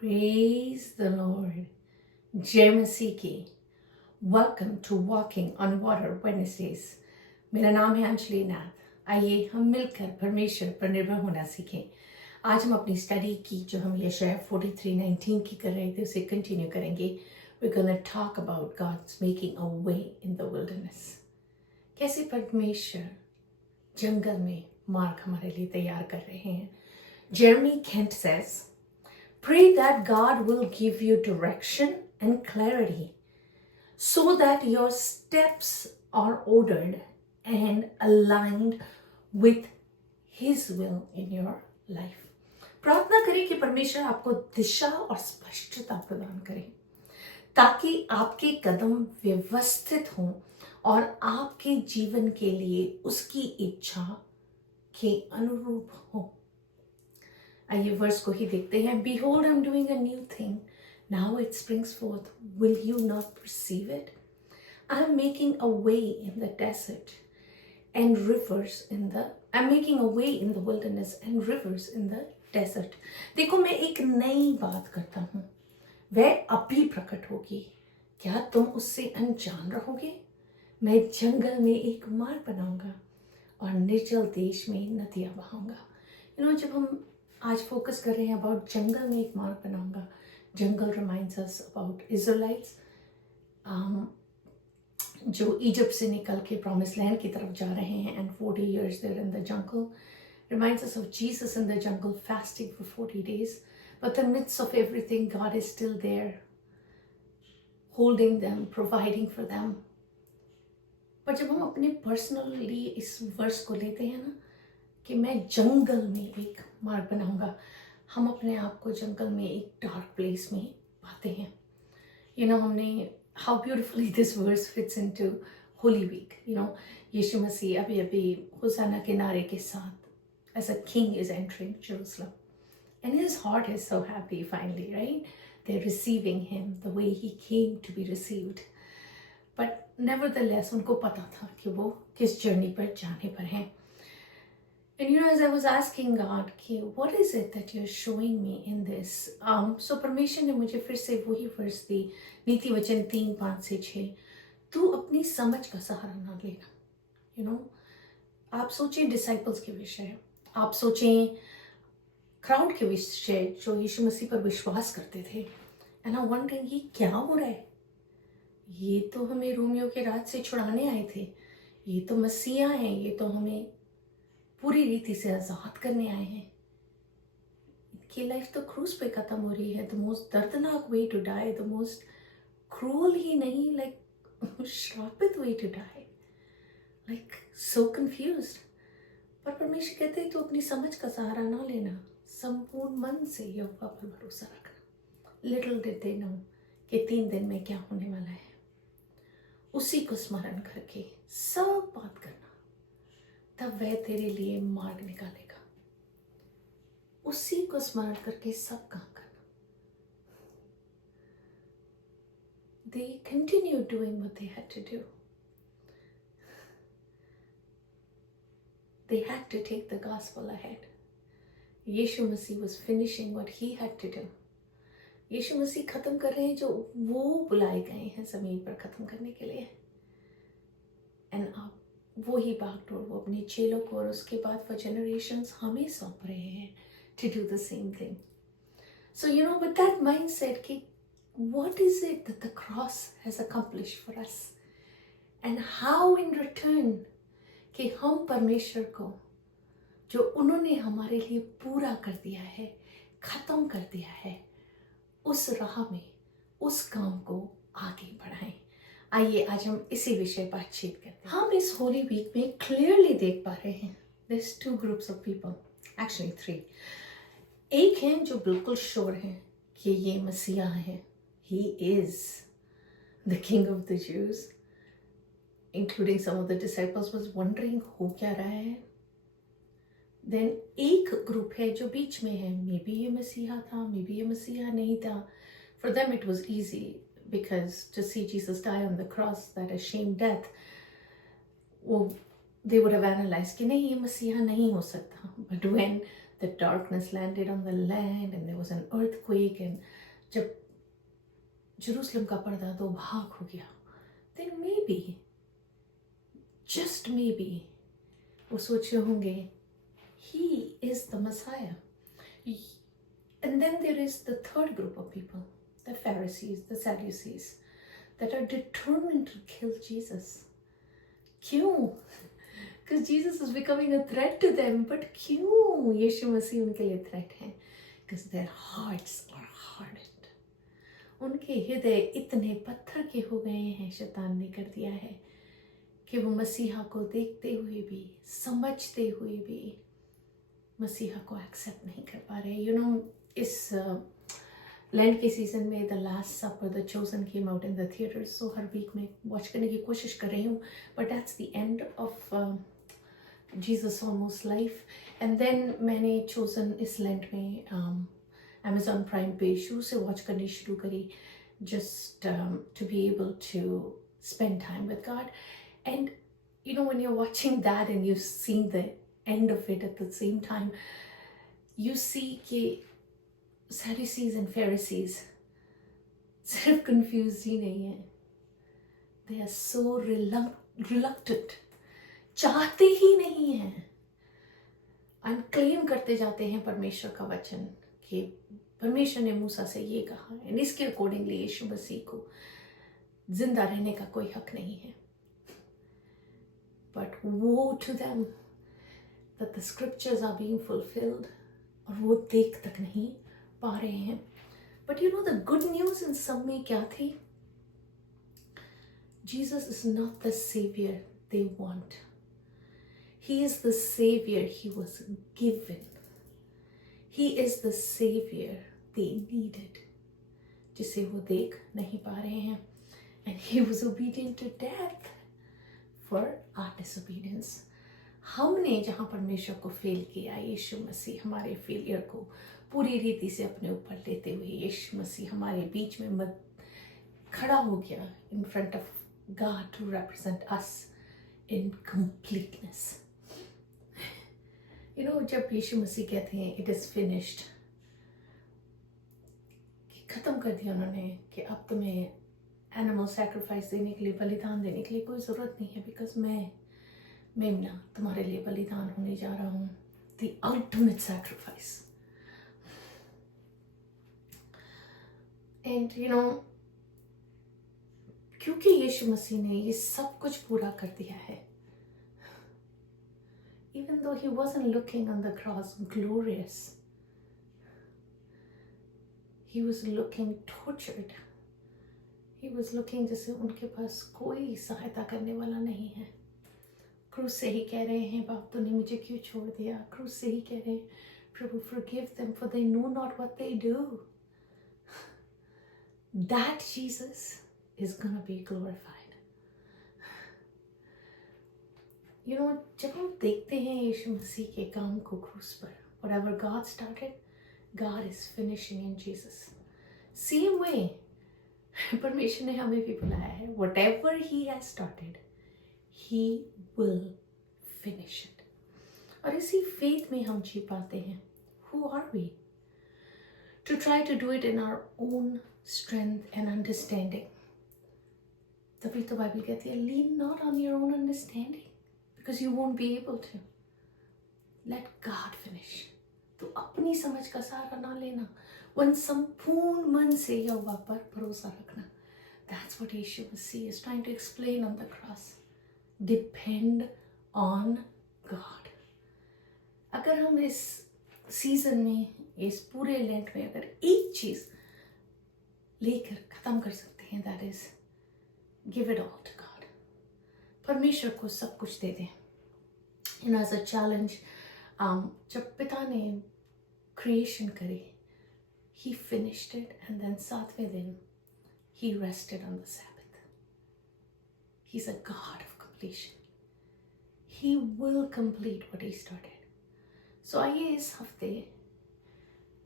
Praise the Lord. जय मसीह की. Welcome to walking on water Wednesdays. मेरा नाम है अंजलि नाथ. आइए हम मिलकर परमेश्वर पर निर्भर होना सीखें. आज हम अपनी स्टडी की जो हम यशायाह 43:19 की कर रहे थे उसे कंटिन्यू करेंगे. We're going to talk about God's making a way in the wilderness. कैसे परमेश्वर जंगल में मार्ग हमारे लिए तैयार कर रहे हैं. Jeremy Kent says, pray that God will give you direction and clarity so that your steps are ordered and aligned with His will in your life. प्रार्थना करें कि परमेश्वर आपको दिशा और स्पष्टता प्रदान करे ताकि आपके कदम व्यवस्थित हों और आपके जीवन के लिए उसकी इच्छा के अनुरूप हो. आइए वर्स को ही देखते हैं. Behold, I'm doing a new thing. Now it springs forth. Will you not perceive it? I'm making a way in the desert and rivers in the. I'm making a way in the wilderness and rivers in the desert. देखो मैं एक नई बात करता हूँ. वह अभी प्रकट होगी. क्या तुम उससे अनजान रहोगे? मैं जंगल में एक मार्ग बनाऊंगा और निर्जल देश में नदियाँ बहाऊंगा. जब हम आज फोकस कर रहे हैं अबाउट जंगल में एक मार्ग बनाऊंगा. जंगल रिमाइंड्स अस अबाउट इजराइट्स जो इजिप्ट से निकल के प्रॉमिस लैंड की तरफ जा रहे हैं and 40 years there in the jungle. Reminds us of Jesus in the jungle fasting for 40 days. But in the midst of everything God is still there holding them, providing for them. पर जब हम अपने personally इस verse को लेते हैं ना कि मैं जंगल में एक मार्ग बनाऊंगा, हम अपने आप को जंगल में एक डार्क प्लेस में पाते हैं. हमने how beautifully this verse fits into holy week. यीशु मसीह अभी होसाना के नारे के साथ as a king is entering Jerusalem and his heart is so happy finally, right? They are receiving him the way he came to be received. But nevertheless उनको पता था कि वो किस जर्नी पर जाने पर हैं. And as I was asking God, what is it that you're showing me in this? So परमेश्वर ने मुझे फिर से वही वर्स दी. नीति वचन 3:5-6. तू अपनी समझ का सहारा ना लेना. आप सोचें डिसाइपल्स के विषय, आप सोचें क्राउड के विषय जो यीशु मसीह पर विश्वास करते थे. एंड आई वंडरिंग ये क्या हो रहा है. ये तो हमें रोमियो के राज से छुड़ाने आए थे. ये तो मसीहा हैं. ये तो हमें पूरी रीति से आजाद करने आए हैं. इनकी लाइफ तो क्रूज पे खत्म हो रही है. द मोस्ट दर्दनाक way to die, the most cruel ही नहीं, लाइक श्रापित way to die, like so confused. पर परमेश्वर कहते हैं तो अपनी समझ का सहारा ना लेना, संपूर्ण मन से यहोवा पर भरोसा रखना. लिटिल डिड दे नो कि 3 दिन में क्या होने वाला है. उसी को स्मरण करके सब बात करना, तब वह तेरे लिए मार्ग निकालेगा. उसी को स्मरण करके सब काम करना. They continued doing what they had to do. They had to take the gospel ahead. Yeshu Masih was finishing what he had to do. यीशु मसीह खत्म कर रहे हैं जो वो बुलाए गए हैं जमीन पर खत्म करने के लिए. एंड आप वो ही बागडोर वो अपने चेलों को और उसके बाद वो जनरेशंस हमें सौंप रहे हैं to do the same thing. So with that mindset कि what is it that the cross has accomplished for us and how in return कि हम परमेश्वर को जो उन्होंने हमारे लिए पूरा कर दिया है, खत्म कर दिया है, उस राह में उस काम को आगे बढ़ाएं. आइए आज हम इसी विषय पर बातचीत करते हैं. हम इस होली वीक में क्लियरली देख पा रहे हैं there's 2 groups of people, actually 3. एक हैं जो बिल्कुल श्योर हैं कि ये मसीहा है, he is the king of the Jews, including some of the disciples was wondering हो क्या रहा है. देन एक ग्रुप है जो बीच में है, मे बी ये मसीहा था, मे बी ये मसीहा नहीं था. For them it was easy because to see Jesus die on the cross, that ashamed death, वो दे वुड हैव एनालाइज्ड कि नहीं ये मसीहा नहीं हो सकता. But when the darkness landed on the land and there was an earthquake, and जब Jerusalem का पर्दा दो भाग हो गया, then maybe, just maybe, वो सोचे होंगे he is the Messiah. And then there is the third group of people, the Pharisees, the Sadducees, that are determined to kill Jesus. क्यों? Because Jesus is becoming a threat to them. But क्यों यीशु मसीह उनके लिए threat है? Because their hearts are hardened. उनके हृदय इतने पत्थर के हो गए हैं, शैतान ने कर दिया है, कि वो मसीहा को देखते हुए भी, समझते हुए भी मसीहा को एक्सेप्ट नहीं कर पा रहे. यू नो, इस लैंड के सीजन में the last supper, the chosen came out in the theatres, so हर वीक में वॉच करने की कोशिश कर रही हूँ. But that's the end of Jesus almost life. And then मैंने चोजन इस लैंड में अमेजॉन प्राइम पे शुरू से वॉच करनी शुरू करी, just to be able to spend time with God. And you know, when you're watching that and you've seen the end of it at the same time, you see कि Sadducees and Pharisees सिर्फ confused ही नहीं है, they are so reluctant, चाहते ही नहीं हैं, and claim करते जाते हैं परमेश्वर का वचन कि परमेश्वर ने मूसा से ये कहा, and इसके अकॉर्डिंगली यीशु मसीह को जिंदा रहने का कोई हक नहीं है. But woe to them that the scriptures are being fulfilled, और वो देख तक नहीं पा रहे हैं. But you know, the good news in some में क्या थी? Jesus is not the savior they want. He is the savior he was given. He is the savior they needed, जिसे वो देख नहीं पा रहे हैं. And he was obedient to death for our disobedience. हमने जहाँ परमेश्वर को फेल किया, यीशु मसीह हमारे फेलियर को पूरी रीति से अपने ऊपर लेते हुए यीशु मसीह हमारे बीच में खड़ा हो गया in front of God to represent us in completeness. You know, जब यीशु मसीह कहते हैं it is finished, कि खत्म कर दिया उन्होंने, कि अब तुम्हें एनिमल सैक्रिफाइस देने के लिए, बलिदान देने के लिए कोई ज़रूरत नहीं है, बिकॉज मैं मेमना तुम्हारे लिए बलिदान होने जा रहा हूँ, the ultimate sacrifice. And you know, क्योंकि यीशु मसीह ने ये सब कुछ पूरा कर दिया है, even though he wasn't looking on the cross glorious, he was looking tortured. He was looking जैसे उनके पास कोई सहायता करने वाला नहीं है. क्रूस से ही कह रहे हैं, बाप तूने मुझे क्यों छोड़ दिया. क्रूस से ही कह रहे हैं, प्रभु forgive them for they know not what they do. That Jesus is gonna be glorified. You know, जब हम देखते हैं यीशु मसीह के काम को क्रूस पर, whatever God started, God is finishing in Jesus. Same way, परमेश्वर ने हमें भी बुलाया है. Whatever he has started, he will finish it. और इसी faith में हम जी पाते हैं. Who are we? To try to do it in our own strength and understanding. तभी तो बाइबल कहती है, lean not on your own understanding, because you won't be able to. Let God finish. तो अपनी समझ का सहारा ना लेना, वन संपूर्ण मन से यहोवा पर भरोसा रखना. That's what Yeshu Masih is trying to explain on the cross. Depend on God. अगर हम इस सीजन में, इस पूरे लेंट में अगर एक चीज लेकर खत्म कर सकते हैं, that is give it all to God. परमेश्वर को सब कुछ दे दें. And as a challenge, जब पिता ने क्रिएशन करे, He finished it, and then 7वें दिन he rested on the Sabbath. He's a God of completion. He will complete what he started. So आइए इस हफ्ते,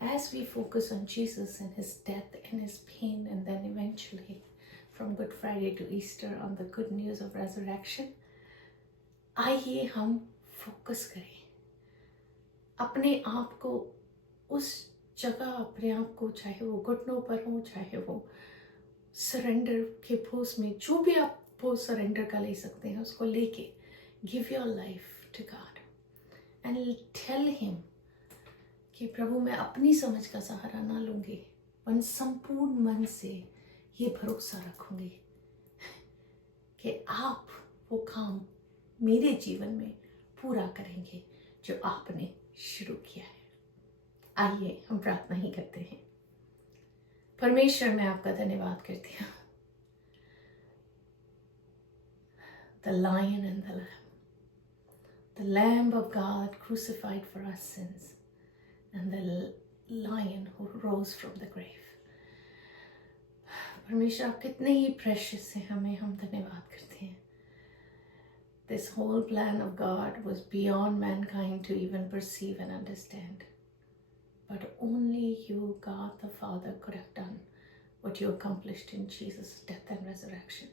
as we focus on Jesus and his death and his pain, and then eventually from Good Friday to Easter on the good news of resurrection, आइए हम focus करें अपने आप को उस जगह, अपने आप को, चाहे वो घुटनों पर हो, चाहे वो सरेंडर के पोज में, जो भी आप पोज सरेंडर का ले सकते हैं, उसको लेके give your life to God and tell him कि प्रभु मैं अपनी समझ का सहारा ना लूँगी, मन संपूर्ण मन से ये भरोसा रखूँगी कि आप वो काम मेरे जीवन में पूरा करेंगे जो आपने शुरू किया है। आइए हम प्रार्थना ही करते हैं। परमेश्वर, मैं आपका धन्यवाद करती हूँ। The lion and the lamb of God crucified for our sins, and the lion who rose from the grave. परमेश्वर, आप कितने ही precious हैं, हम धन्यवाद करते हैं। This whole plan of God was beyond mankind to even perceive and understand. But only you, God the Father, could have done what you accomplished in Jesus' death and resurrection.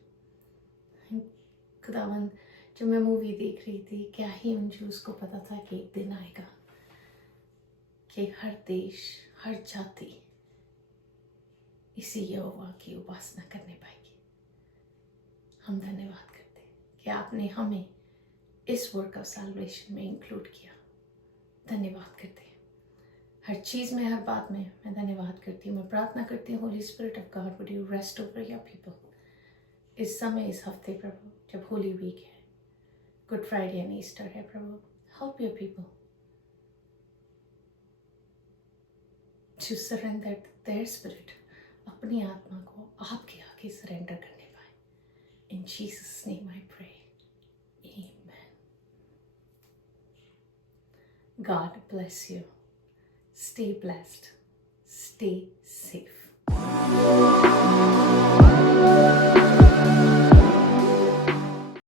खुदावंद, जब मैं movie देख रही थी, क्या ही उन juice को पता था कि एक दिन आएगा कि हर देश, हर जाति इसी यहोवा की उपासना करने पाएगी। हम धन्यवाद करते हैं कि आपने हमें इस वर्क ऑफ सैल्वेशन में इंक्लूड किया। धन्यवाद करते हैं हर चीज़ में, हर बात में मैं धन्यवाद करती हूँ। मैं प्रार्थना करती हूँ, holy spirit of God would you rest over your people इस समय, इस हफ्ते प्रभु, जब होली वीक है, गुड फ्राइडे एंड ईस्टर है प्रभु, help your people to surrender their spirit, अपनी आत्मा को आपके आगे सरेंडर करने पाए। In Jesus name I pray, amen. God bless you. Stay blessed. Stay safe.